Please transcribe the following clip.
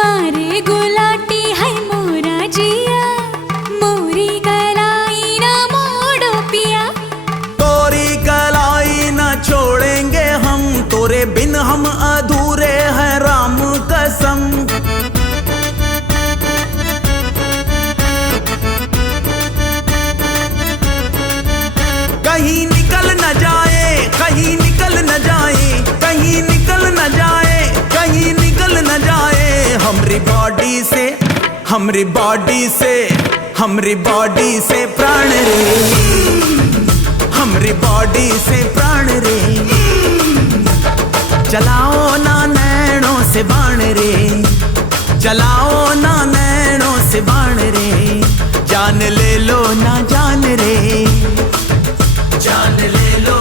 मारे गुलाटी है मोरा जिया, मोरी कलाई ना मोड़ो पिया। तोरी कलाई ना छोड़ेंगे हम, तोरे बिन हम अधूरे हैं राम कसम। कहीं निकल न जाए, कहीं निकल न जाए, कहीं निकल न जाए, कहीं निकल न जाए हमरी बॉडी से, हमरी बॉडी से, हमरी बॉडी से प्राण रे, हमरी बॉडी से प्राण रे। चलाओ ना नैनों से बाण रे, चलाओ ना नैनों से बाण रे। जान ले लो ना जान रे, जान ले लो